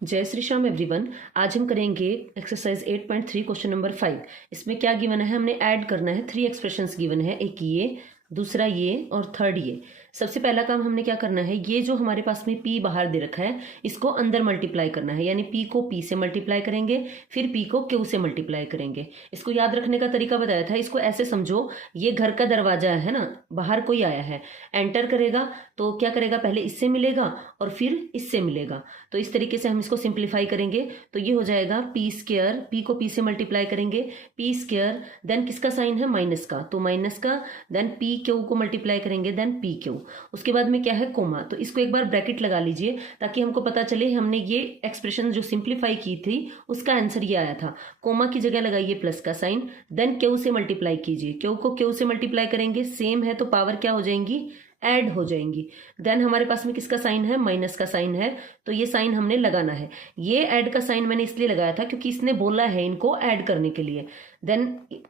जय श्री श्याम एवरीवन। आज हम करेंगे एक्सरसाइज 8.3 क्वेश्चन नंबर 5। इसमें क्या गिवन है, हमने ऐड करना है। 3 एक्सप्रेशंस गिवन है, एक ये, दूसरा ये और थर्ड ये। सबसे पहला काम हमने क्या करना है, ये जो हमारे पास में p बाहर दे रखा है इसको अंदर मल्टीप्लाई करना है, यानी p को p से मल्टीप्लाई करेंगे, फिर p को q से मल्टीप्लाई करेंगे। इसको याद रखने का तरीका बताया था। इसको ऐसे समझो, ये घर का दरवाजा है ना, बाहर कोई आया है, एंटर करेगा तो क्या करेगा, पहले इससे मिलेगा और फिर इससे मिलेगा। तो इस तरीके से हम इसको सिंप्लीफाई करेंगे तो ये हो जाएगा p स्क्वायर, p को p से मल्टीप्लाई करेंगे, p स्क्वायर, देन किसका साइन है, माइनस का, तो माइनस का, देन p q को मल्टीप्लाई करेंगे, देन p q। उसके बाद में क्या है, कोमा। तो इसको एक बार ब्रैकेट लगा लीजिए ताकि हमको पता चले हमने ये एक्सप्रेशन जो सिंप्लीफाई की थी उसका आंसर ये आया था। कोमा की जगह लगाइए प्लस का साइन, देन क्यू से मल्टीप्लाई कीजिए। क्यू को क्यू से मल्टीप्लाई करेंगे, सेम है तो पावर क्या हो जाएंगी, ऐड हो जाएंगी। देन हमारे पास में किसका साइन है, माइनस का साइन है, तो ये साइन हमने लगाना है। ये ऐड का साइन मैंने इसलिए लगाया था क्योंकि इसने बोला है इनको ऐड करने के लिए। देन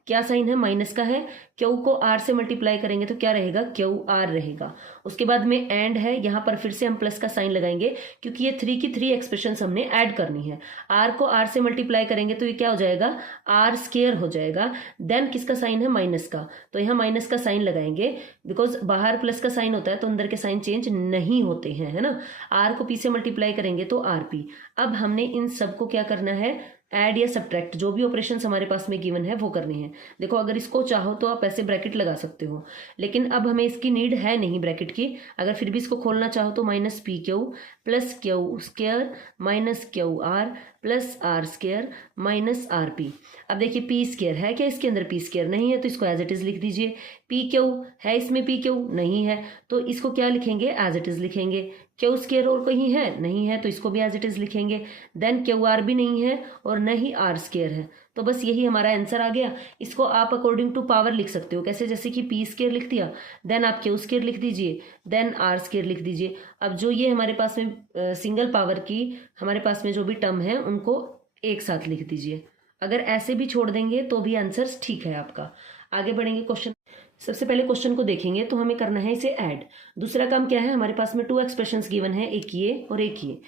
क्या साइन है, माइनस का है, क्यू को आर से मल्टीप्लाई करेंगे तो क्या रहेगा, क्यू आर रहेगा। उसके बाद में एंड है, यहां पर फिर से हम प्लस का साइन लगाएंगे क्योंकि ये 3 की 3 एक्सप्रेशन हमने ऐड करनी है। आर को आर से मल्टीप्लाई करेंगे तो ये क्या हो जाएगा, आर स्क्वायर हो जाएगा। देन किसका साइन है, माइनस का, तो यहाँ माइनस का साइन लगाएंगे बिकॉज बाहर प्लस का साइन होता है तो अंदर के साइन चेंज नहीं होते हैं, है ना। आर को पी से मल्टीप्लाई करेंगे तो आर पी। अब हमने इन सबको क्या करना है, ऐड या सब्ट्रैक्ट, जो भी ऑपरेशंस हमारे पास में गिवन है वो करने हैं। देखो अगर इसको चाहो तो आप ऐसे ब्रैकेट लगा सकते हो, लेकिन अब हमें इसकी नीड है नहीं ब्रैकेट की। अगर फिर भी इसको खोलना चाहो तो minus P Q plus Q square minus Q R plus R square minus R P. अब देखिए पी स्क्वायर है क्या इसके अंदर, पी स्क्वायर नहीं है तो इसको एज इट इज लिख दीजिए। पी क्यू है इसमें, पी क्यू नहीं है तो इसको क्या लिखेंगे, एज इट इज लिखेंगे। क्यू स्क्वायर और कहीं है, नहीं है तो इसको भी एज इट इज लिखेंगे। देन क्यू आर भी नहीं है और न ही आर स्क्वायर है, तो बस यही हमारा आंसर आ गया। इसको आप अकॉर्डिंग टू पावर लिख सकते हो, कैसे, जैसे कि पी स्क्वायर लिख दिया, देन आप क्यू स्क्वायर लिख दीजिए, देन आर स्क्वायर लिख दीजिए। अब जो ये हमारे पास में सिंगल पावर की हमारे पास में जो भी टर्म है उनको एक साथ लिख दीजिए। अगर ऐसे भी छोड़ देंगे तो भी आंसर ठीक है आपका। आगे बढ़ेंगे क्वेश्चन। सबसे पहले क्वेश्चन को देखेंगे तो हमें करना है इसे ऐड। दूसरा काम क्या है, हमारे पास में 2 एक्सप्रेशंस गिवन है, एक ये और एक ये।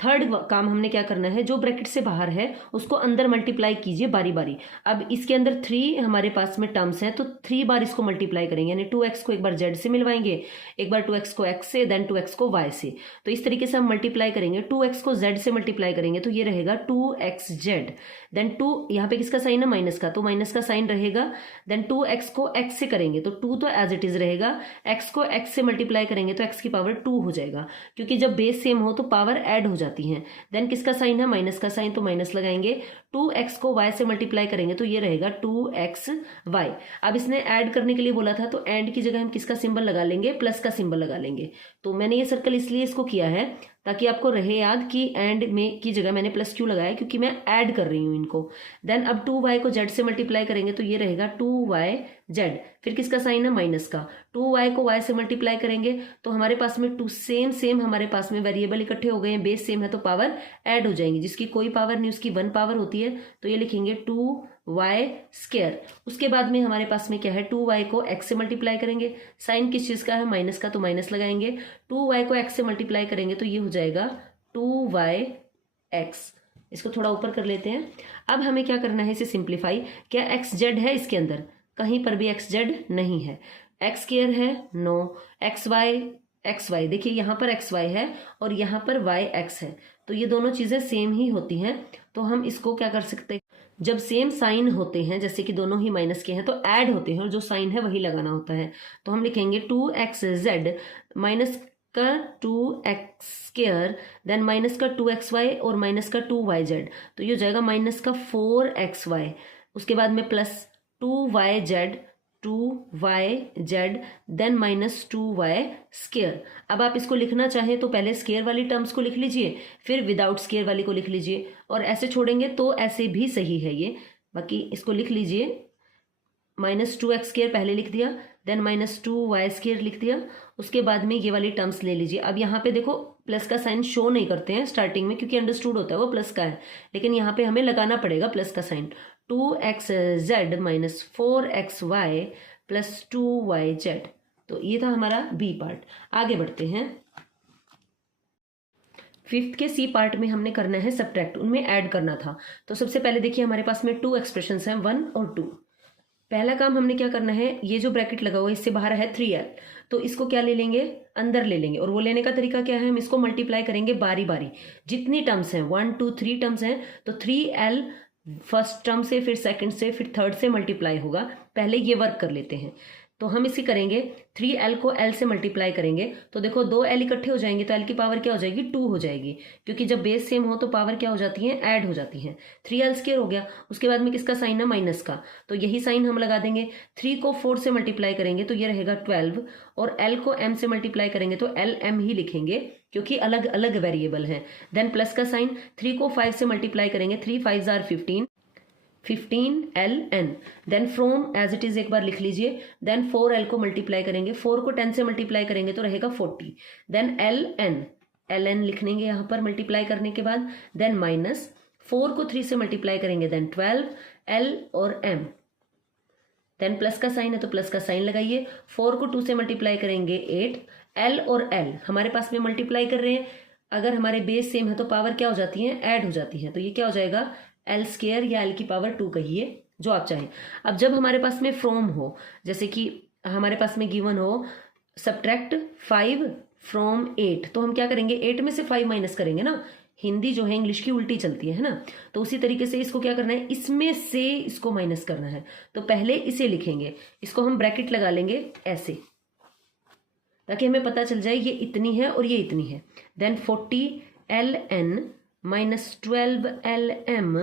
थर्ड काम हमने क्या करना है, जो ब्रैकेट से बाहर है उसको अंदर मल्टीप्लाई कीजिए बारी बारी। अब इसके अंदर 3 हमारे पास में टर्म्स हैं तो 3 बार इसको मल्टीप्लाई करेंगे, यानी 2x को एक बार z से मिलवाएंगे, एक बार 2x को x से, देन 2x को y से। तो इस तरीके से हम मल्टीप्लाई करेंगे। 2x को z से मल्टीप्लाई करेंगे तो ये रहेगा 2xz। देन 2 यहाँ पे किसका साइन है, माइनस का, तो माइनस का साइन रहेगा। देन 2x को x से करेंगे तो 2 तो एज इट इज रहेगा, x को x से मल्टीप्लाई करेंगे तो x की पावर 2 हो जाएगा, क्योंकि जब बेस सेम हो तो पावर ऐड हो जाती है। देन किसका साइन है, माइनस का साइन, तो माइनस लगाएंगे। 2x को y से मल्टीप्लाई करेंगे तो ये रहेगा 2xy। अब इसने ऐड करने के लिए बोला था तो एंड की जगह हम किसका सिंबल लगा लेंगे, प्लस का सिंबल लगा लेंगे। तो मैंने ये सर्कल इसलिए इसको किया है ताकि आपको रहे याद कि एंड में की जगह मैंने प्लस क्यों लगाया, क्योंकि मैं ऐड कर रही हूं इनको। देन अब 2y को z से मल्टीप्लाई करेंगे तो ये रहेगा 2yz। फिर किसका साइन है, माइनस का। 2y को y से मल्टीप्लाई करेंगे तो हमारे पास में 2 सेम हमारे पास में वेरिएबल इकट्ठे हो गए हैं, बेस सेम है तो पावर ऐड हो जाएंगी। जिसकी कोई पावर नहीं उसकी 1 पावर होती है, तो ये लिखेंगे 2y स्क्वायर। उसके बाद में हमारे पास में क्या है, 2y को x से मल्टीप्लाई करेंगे, साइन किस चीज का है, माइनस का, तो माइनस लगाएंगे। 2y को x से मल्टीप्लाई करेंगे तो ये हो जाएगा 2yx। इसको थोड़ा ऊपर कर लेते हैं। अब हमें क्या करना है, इसे सिंप्लीफाई। क्या एक्स जेड है इसके अंदर, कहीं पर भी एक्स जेड नहीं है। एक्स स्क्वायर है, नो। एक्स वाई देखिए यहाँ पर एक्स वाई है और यहाँ पर वाई एक्स है, तो ये दोनों चीजें सेम ही होती हैं। तो हम इसको क्या कर सकते हैं, जब सेम साइन होते हैं, जैसे कि दोनों ही माइनस के हैं, तो ऐड होते हैं और जो साइन है वही लगाना होता है। तो हम लिखेंगे 2xz माइनस का 2x स्क्वायर, देन माइनस का 2xy और माइनस का 2yz, तो ये हो जाएगा माइनस का 4xy। उसके बाद में plus 2yz then minus 2y square. अब आप इसको लिखना चाहें तो पहले स्क्वायर वाली टर्म्स को लिख लीजिए, फिर विदाउट स्क्वायर वाली को लिख लीजिए, और ऐसे छोड़ेंगे तो ऐसे भी सही है ये। बाकी इसको लिख लीजिए, माइनस 2x स्क्वायर पहले लिख दिया, देन माइनस 2y स्क्वायर लिख दिया। उसके बाद में ये वाली टर्म्स ले लीजिए। अब यहाँ पे देखो प्लस का साइन शो नहीं करते हैं स्टार्टिंग में, क्योंकि अंडरस्टूड होता है वो प्लस का है, लेकिन यहाँ पे हमें लगाना पड़ेगा प्लस का sign. 2xz minus 4xy plus 2yz। तो ये था हमारा बी पार्ट। आगे बढ़ते हैं। फिफ्थ के सी पार्ट में हमने करना है सब्ट्रैक्ट, उनमें ऐड करना था। तो सबसे पहले देखिए हमारे पास में 2 एक्सप्रेशंस हैं, 1 और 2। पहला काम हमने क्या करना है, ये जो ब्रैकेट लगा हुआ है इससे बाहर है 3l, तो इसको क्या ले लेंगे, अंदर ले लेंगे। और वो लेने का तरीका क्या है, हम इसको मल्टीप्लाई करेंगे बारी बारी। जितनी टर्म्स हैं 1 2 3 टर्म्स हैं, तो 3l फर्स्ट टर्म से, फिर सेकंड से, फिर थर्ड से मल्टीप्लाई होगा। पहले ये वर्क कर लेते हैं। तो हम इसे करेंगे 3l को l से मल्टीप्लाई करेंगे, तो देखो 2l इकट्ठे हो जाएंगे तो l की पावर क्या हो जाएगी, 2 हो जाएगी। क्योंकि जब बेस सेम हो तो पावर क्या हो जाती है, ऐड हो जाती है। 3l² हो गया। उसके बाद में किसका साइन है, माइनस का, तो यही साइन हम लगा देंगे। 3 को 4 से मल्टीप्लाई करेंगे तो ये रहेगा 12, और l को m से मल्टीप्लाई करेंगे तो lm ही लिखेंगे क्योंकि अलग अलग वेरिएबल हैं। देन प्लस का साइन, 3 को 5 से मल्टीप्लाई करेंगे, 3 5 are 15ln। Then from as it is एक बार लिख लीजिए। देन 4l को मल्टीप्लाई करेंगे, 4 को 10 से मल्टीप्लाई करेंगे तो रहेगा 40। देन ln लिख लेंगे यहाँ पर मल्टीप्लाई करने के बाद। देन माइनस 4 को 3 से मल्टीप्लाई करेंगे, देन 12 l और m। देन प्लस का साइन है तो प्लस का साइन लगाइए। 4 को 2 से मल्टीप्लाई करेंगे 8, l और l हमारे पास में मल्टीप्लाई कर रहे हैं। अगर हमारे बेस सेम है तो पावर क्या हो जाती है, ऐड हो जाती है। तो ये क्या हो जाएगा, l² या l की पावर 2 कहिए, जो आप चाहें। अब जब हमारे पास में फ्रॉम हो, जैसे कि हमारे पास में गिवन हो सब्ट्रैक्ट 5 फ्रॉम 8, तो हम क्या करेंगे, 8 में से 5 माइनस करेंगे ना। हिंदी जो है इंग्लिश की उल्टी चलती है ना। तो उसी तरीके से इसको क्या करना है, इसमें से इसको माइनस करना है। तो पहले इसे लिखेंगे, इसको हम ब्रैकेट लगा लेंगे ऐसे, ताकि हमें पता चल जाए ये इतनी है और ये इतनी है। Then 40ln minus 12lm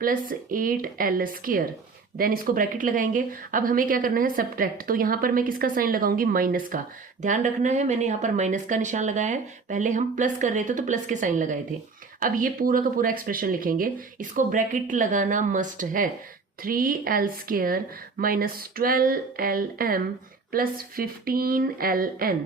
plus 8l²। Then इसको ब्रैकेट लगाएंगे। अब हमें क्या करना है, सब्ट्रैक्ट। तो यहाँ पर मैं किसका साइन लगाऊंगी, माइनस का। ध्यान रखना है मैंने यहाँ पर माइनस का निशान लगाया है, पहले हम प्लस कर रहे थे तो प्लस के साइन लगाए थे। अब ये पूरा का पूरा एक्सप्रेशन लिखेंगे, इसको ब्रैकेट लगाना मस्ट है। 3l² minus 12lm plus 15ln।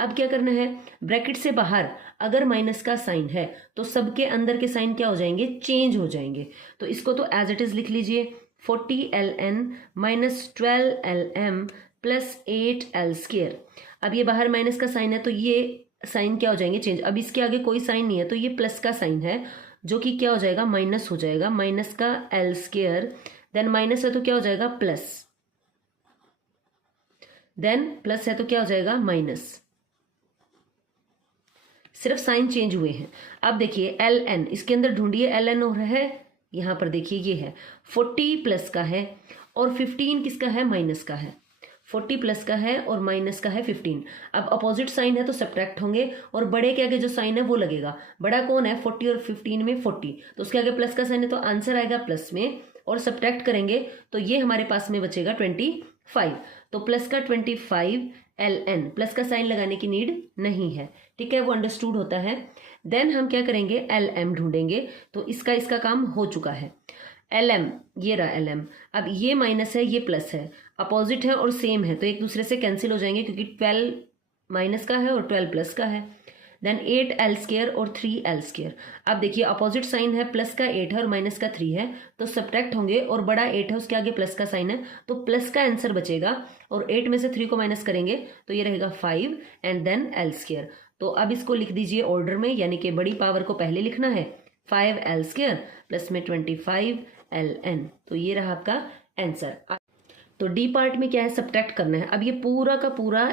अब क्या करना है, ब्रैकेट से बाहर अगर माइनस का साइन है तो सबके अंदर के साइन क्या हो जाएंगे, चेंज हो जाएंगे। तो इसको तो एज इट इज लिख लीजिए, 40ln minus 12lm plus 8l²। अब ये बाहर माइनस का साइन है तो ये साइन क्या हो जाएंगे, चेंज। अब इसके आगे कोई साइन नहीं है तो ये प्लस का साइन है, जो कि क्या हो जाएगा, माइनस हो जाएगा, माइनस का l²। देन माइनस है तो क्या हो जाएगा, प्लस। देन प्लस है तो क्या हो जाएगा, माइनस। सिर्फ साइन चेंज हुए हैं। अब देखिए ln, इसके अंदर ढूंढिए ln, और है यहां पर देखिए ये है 40 प्लस का है और 15 किसका है, माइनस का है। 40 प्लस का है और माइनस का है 15। अब अपोजिट साइन है तो सब्ट्रैक्ट होंगे, और बड़े के आगे जो साइन है वो लगेगा। बड़ा कौन है, 40 और 15 में 40, तो उसके आगे प्लस का साइन है तो आंसर आएगा प्लस में, और सब्ट्रैक्ट करेंगे तो ये हमारे पास में बचेगा 25। तो प्लस का 25ln, प्लस का साइन लगाने की नीड नहीं है, ठीक है, वो अंडरस्टूड होता है। देन हम क्या करेंगे, lm ढूंढेंगे। तो इसका काम हो चुका है। lm, ये रहा lm। अब ये माइनस है, ये प्लस है, अपोजिट है और सेम है, तो एक दूसरे से कैंसिल हो जाएंगे, क्योंकि 12 माइनस का है और 12 प्लस का है। देन 8l² और 3l²। अब देखिए अपोजिट साइन है, प्लस का 8 है और माइनस का 3 है, तो सब्ट्रैक्ट होंगे, और बड़ा 8 है उसके आगे प्लस का साइन है, तो प्लस का आंसर बचेगा। और 8 में से 3 को माइनस करेंगे तो ये रहेगा 5 एंड देन l²। तो अब इसको लिख दीजिए ऑर्डर में, यानी कि बड़ी पावर को पहले लिखना है, 5l² प्लस में 25ln। तो ये रहा आपका आंसर। तो डी पार्ट में क्या है, सब्ट्रैक्ट करना है। अब ये पूरा का पूरा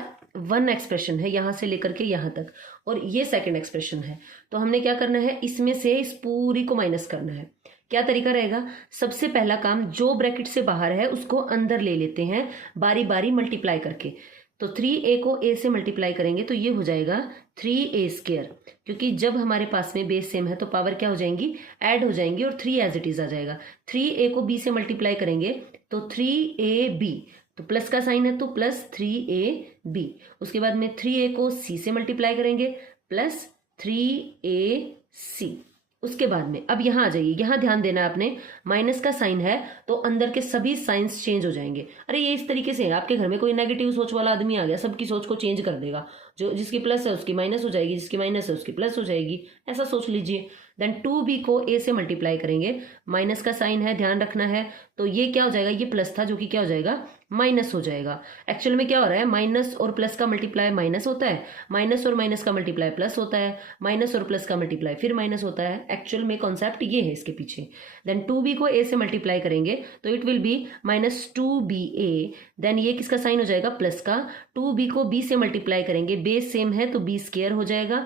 1 एक्सप्रेशन है, यहां से लेकर के यहां तक, और ये सेकंड एक्सप्रेशन है। तो हमने क्या करना है, इसमें से इस पूरी को माइनस करना है। क्या तरीका रहेगा, सबसे पहला काम जो ब्रैकेट से बाहर है उसको अंदर ले लेते हैं, बारी बारी मल्टीप्लाई करके। तो 3a को a से मल्टीप्लाई करेंगे तो ये हो जाएगा 3a², क्योंकि जब हमारे पास में बेस सेम है तो पावर क्या हो जाएंगी, ऐड हो जाएंगी, और 3 एज इट इज आ जाएगा। 3a को b से मल्टीप्लाई करेंगे तो 3ab, तो प्लस का साइन है तो प्लस 3ab। उसके बाद में 3a को c से मल्टीप्लाई करेंगे प्लस 3ac। उसके बाद में अब यहाँ आ जाइए, यहाँ ध्यान देना आपने, माइनस का साइन है तो अंदर के सभी साइंस चेंज हो जाएंगे। अरे ये इस तरीके से आपके घर में कोई नेगेटिव सोच वाला आदमी आ गया, सबकी सोच को चेंज कर देगा। जो जिसकी प्लस है उसकी माइनस हो जाएगी, जिसकी माइनस है उसकी प्लस हो जाएगी, ऐसा सोच लीजिए। देन 2b को a से मल्टीप्लाई करेंगे, माइनस का साइन है, ध्यान रखना है, तो ये क्या हो जाएगा, ये प्लस था जो कि क्या हो जाएगा, माइनस हो जाएगा। एक्चुअल में क्या हो रहा है, माइनस और प्लस का मल्टीप्लाई माइनस होता है, माइनस और माइनस का मल्टीप्लाई प्लस होता है, माइनस और प्लस का मल्टीप्लाई फिर माइनस होता है। एक्चुअल में कॉन्सेप्ट ये है इसके पीछे। देन 2b को a से मल्टीप्लाई करेंगे तो it will be -2ba। Then ये किसका साइन हो जाएगा, प्लस का। 2b को b से मल्टीप्लाई करेंगे, बेस सेम है तो b स्क्वायर हो जाएगा।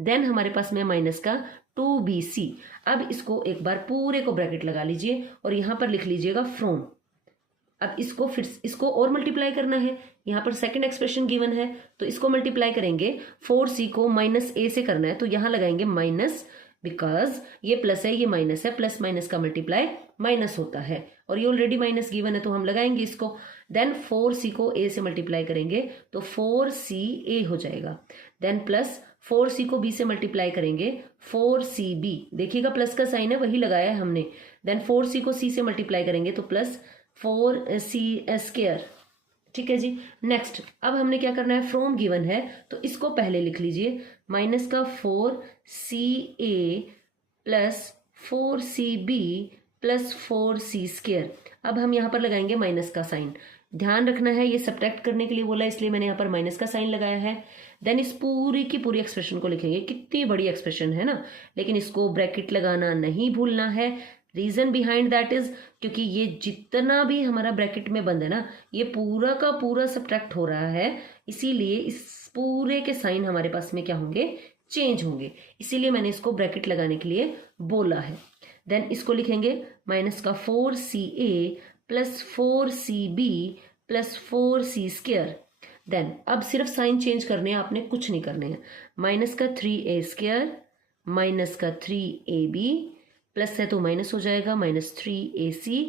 देन हमारे पास में माइनस का 2bc। अब इसको एक बार पूरे को ब्रैकेट लगा लीजिए और यहां पर लिख लीजिएगा फ्रॉम। अब इसको फिर इसको और मल्टीप्लाई करना है, यहाँ पर सेकंड एक्सप्रेशन गिवन है तो इसको मल्टीप्लाई करेंगे। 4c को -a से करना है तो यहां लगाएंगे माइनस, बिकॉज ये प्लस है ये माइनस है, प्लस माइनस का मल्टीप्लाई माइनस होता है और ये ऑलरेडी माइनस गिवन है तो हम लगाएंगे इसको। देन 4c को a से मल्टीप्लाई करेंगे तो 4ca हो जाएगा। देन प्लस 4c को b से मल्टीप्लाई करेंगे 4cb, देखिएगा प्लस का साइन है वही लगाया है हमने। देन 4c को c से मल्टीप्लाई करेंगे तो प्लस 4c स्क्वायर। ठीक है जी। नेक्स्ट अब हमने क्या करना है, फ्रॉम गिवन है तो इसको पहले लिख लीजिए, माइनस का 4ca plus 4cb plus 4c square. अब हम यहाँ पर लगाएंगे माइनस का साइन, ध्यान रखना है ये सब्ट्रैक्ट करने के लिए बोला इसलिए मैंने यहाँ पर माइनस का साइन लगाया है। देन इस पूरी की पूरी एक्सप्रेशन को लिखेंगे, कितनी बड़ी एक्सप्रेशन है ना, लेकिन इसको ब्रैकेट लगाना नहीं भूलना है। रीजन बिहाइंड दैट इज क्योंकि ये जितना भी हमारा ब्रैकेट में बंद है ना ये पूरा का पूरा सब्ट्रैक्ट हो रहा है, इसीलिए इस पूरे के साइन हमारे पास में क्या होंगे, चेंज होंगे, इसीलिए मैंने इसको ब्रैकेट लगाने के लिए बोला है। देन इसको लिखेंगे माइनस का 4ca plus 4cb plus 4c square. Then अब सिर्फ साइन चेंज करने हैं, आपने कुछ नहीं करने हैं। माइनस का 3a स्क्वायर माइनस का 3ab, प्लस है तो माइनस हो जाएगा -3ac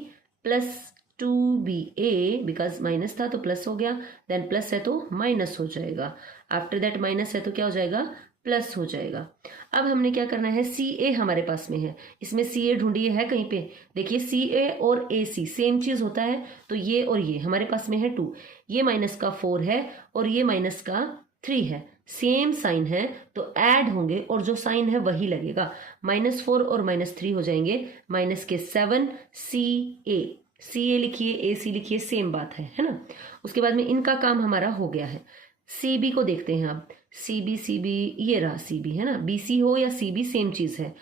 plus 2ba, because minus था तो प्लस हो गया। देन प्लस है तो माइनस हो जाएगा, आफ्टर दैट माइनस है तो क्या हो जाएगा, प्लस हो जाएगा। अब हमने क्या करना है, ca हमारे पास में है, इसमें ca ढूंढिए है कहीं पे, देखिए ca और ac सेम चीज होता है तो ये और ये हमारे पास में है 2, ये माइनस का 4 है और ये माइनस का 3 है, सेम साइन है तो ऐड होंगे और जो साइन है वही लगेगा। -4 और -3 हो जाएंगे माइनस के 7 ca लिखिए ac लिखिए, सेम बात है ना। उसके बाद में इनका काम हमारा हो गया है। cb को देखते हैं अब, cb ये रहा cb है ना, bc हो या cb सेम चीज है।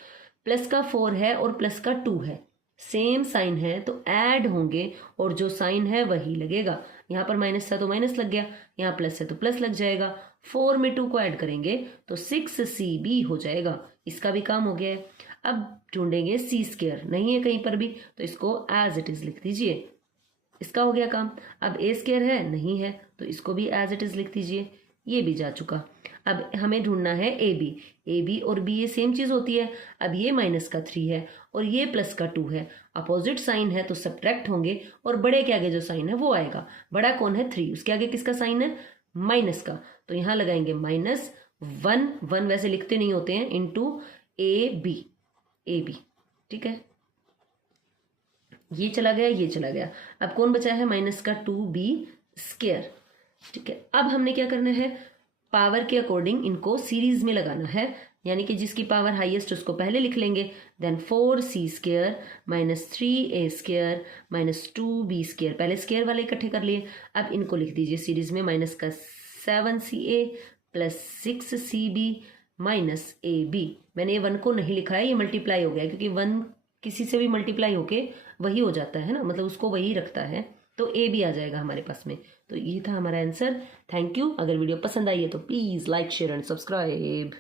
प्लस का 4 है और प्लस का 2 है, सेम साइन है तो ऐड होंगे और जो साइन है वही लगेगा। यहाँ पर माइनस था तो माइनस लग गया, यहाँ प्लस है तो प्लस लग जाएगा। 4 में 2 को ऐड करेंगे तो 6cb हो जाएगा, इसका भी काम हो गया है। अब ढूंढेंगे c स्क्वायर, नहीं है कहीं पर भी तो इसको एज इट इज लिख दीजिए, इसका हो गया काम। अब a स्क्वायर है, नहीं है तो इसको भी एज इट इज लिख दीजिए, ये भी जा चुका। अब हमें ढूंढना है ab और b, ये सेम चीज होती है। अब ये माइनस का 3 है और ये प्लस का 2 है, अपोजिट साइन है तो सब्ट्रैक्ट होंगे और बड़े के आगे जो साइन है वो आएगा। बड़ा कौन है, 3, उसके आगे किसका साइन है, माइनस का, तो यहां लगाएंगे -1 वैसे लिखते नहीं होते हैं, इंटू ab। ठीक है, ये चला गया ये चला गया, अब कौन बचा है, माइनस का 2b स्क्वायर। ठीक है, अब हमने क्या करना है, पावर के अकॉर्डिंग इनको सीरीज में लगाना है, यानी कि जिसकी पावर हाईएस्ट उसको पहले लिख लेंगे। Then 4c square -3a square -2b square, पहले स्क्वायर वाले इकट्ठे कर लिए। अब इनको लिख दीजिए सीरीज में, माइनस का 7ca plus 6cb minus ab। मैंने ये 1 को नहीं लिखा है, ये मल्टीप्लाई हो गया क्योंकि 1 किसी से भी मल्टीप्लाई होके वही हो जाता है ना, मतलब उसको वही रखता है, तो ए भी आ जाएगा हमारे पास में। तो ये था हमारा आंसर। Thank you. अगर वीडियो पसंद आई है तो please like share and subscribe.